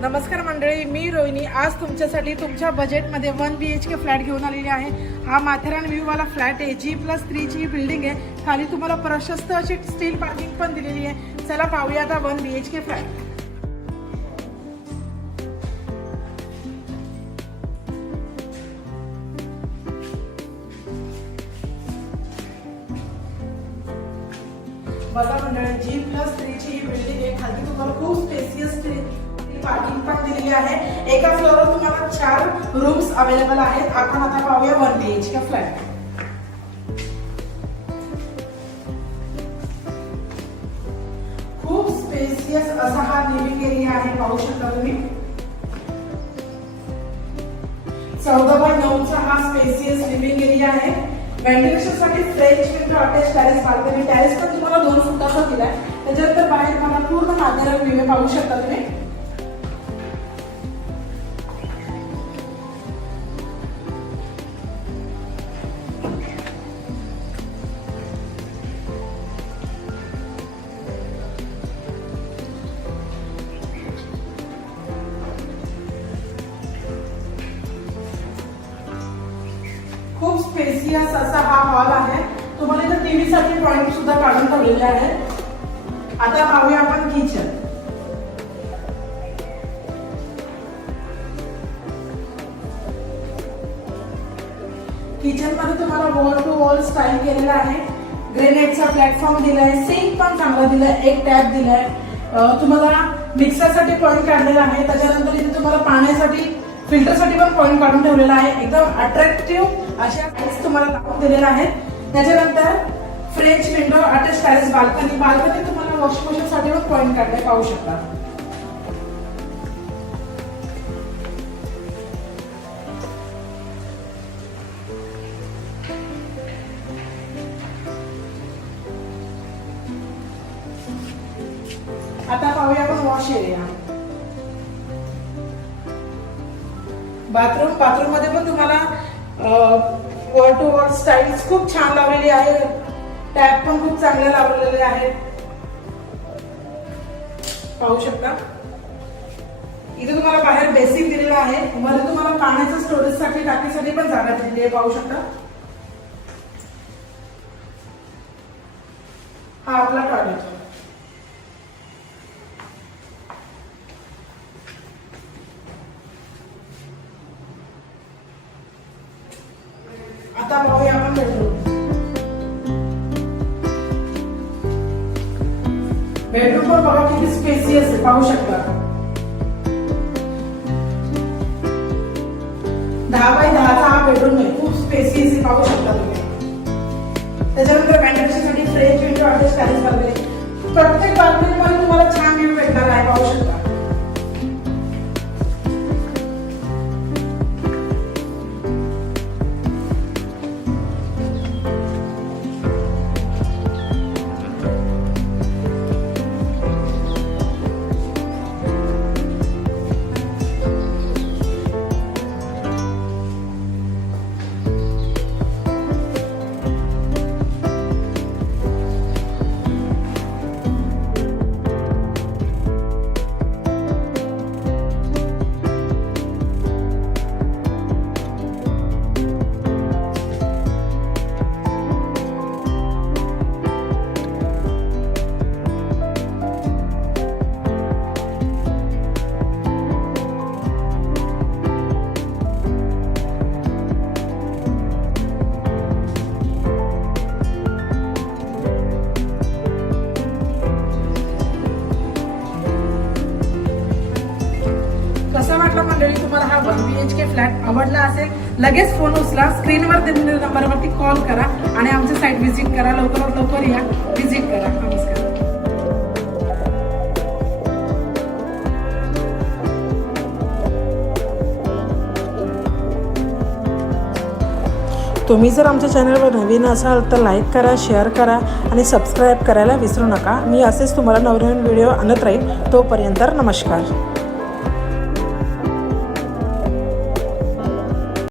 नमस्कार मंडळी, मी रोहिणी आज तुमच्यासाठी तुमच्या बजेटमध्ये 1 BHK फ्लॅट घेऊन आलेली आहे। हा माथेरान व्ह्यू वाला फ्लॅट आहे। G+3 ची बिल्डिंग आहे। खाली तुम्हाला प्रशस्त अशी स्टील पार्किंग पण दिलेली आहे। चला पाहूया आता 1 BHK फ्लॅट। बघा मंडळी, G+3 ची ही बिल्डिंग आहे। खाली तुम्हाला खूप स्पेसियस पार्किंग पण दिलेली आहे। एका फ्लोअरवर तुम्हाला 4 रूम्स अवेलेबल आहेत। आपण आता पाहूया 1 BHK फ्लॅट। खूप स्पेसियस असा हा लिव्हिंग एरिया आहे, पाहू शकता तुम्ही। 14x9 चा हा स्पेसियस लिव्हिंग एरिया आहे। व्हेंटिलेशन साठी French window attach terrace balcony, terrace पण तुम्हाला 2 फुटाचा दिलाय। त्याच्यानंतर बाहेर मला पूर्ण माथेरान व्ह्यू पाहू शकता तुम्ही। खूप स्पेसियस असा हा हॉल आहे। तुम्हाला इथे टीव्ही साठी पॉइंट सुद्धा काढून ठेवलेले आहेत। आता पाहूया आपण किचन। किचन मध्ये तुम्हाला वॉल टू वॉल स्टाईल केलेला आहे। ग्रेनाइटचा प्लॅटफॉर्म दिलाय, सिंक पण चांगला दिलाय, एक टॅप दिलाय। तुम्हाला मिक्सरसाठी पॉइंट काढलेला आहे। त्याच्यानंतर इथे तुम्हाला पाण्यासाठी फिल्टर साठी पण पॉइंट काढून ठेवलेला आहे। एकदम अट्रॅक्टिव्ह अशा टाइल्स तुम्हाला टाकून दिलेल्या आहेत। त्याच्यानंतर French window attach terrace balcony, balcony तुम्हाला वॉशिंग साठी पण पॉइंट काढले पाहू शकता। आता पाहूया आपण वॉश एरिया। बाथरूम मध्ये पण तुम्हाला वॉल टू वॉल स्टाईल्स खूप छान लावलेली आहे। टॅप पण खूप चांगले लावलेले आहेत, पाहू शकता। इथे तुम्हाला बाहेर बेसिन दिलेलं आहे। मध्ये तुम्हाला पाण्याच्या स्टोरेज साठी टाकीसाठी पण जागा दिलेली आहे, पाहू शकता। हा आपला टॉयलेट। आता पाहूया आपण बेडरूम। बेडरूम पण बघा किती स्पेसियस आहे, पाहू शकता। 10x10 चा हा बेडरूम आहे, खूप स्पेसियस आहे, पाहू शकता तुम्ही। त्याच्यानंतर व्हेंटिलेशनसाठी French window attach terrace balcony. प्रत्येक बाल्कनीमध्ये तुम्हाला छान व्ह्यू भेटणार आहे, पाहू शकता। कसा वाटला मंडळी तुम्हाला हा 1 BHK फ्लॅट? आवडला असेल लगेच फोन उचला, स्क्रीनवर दिलेल्या नंबरवरती कॉल करा आणि आमच्या साईट व्हिजिट करा। लवकरात लवकर या, व्हिजिट करा। नमस्कार। तुम्ही जर आमच्या चॅनलवर नवीन असाल तर लाईक करा, शेअर करा आणि सबस्क्राईब करायला विसरू नका। मी असेच तुम्हाला नवनवीन व्हिडिओ आणत राहील। तोपर्यंत नमस्कार।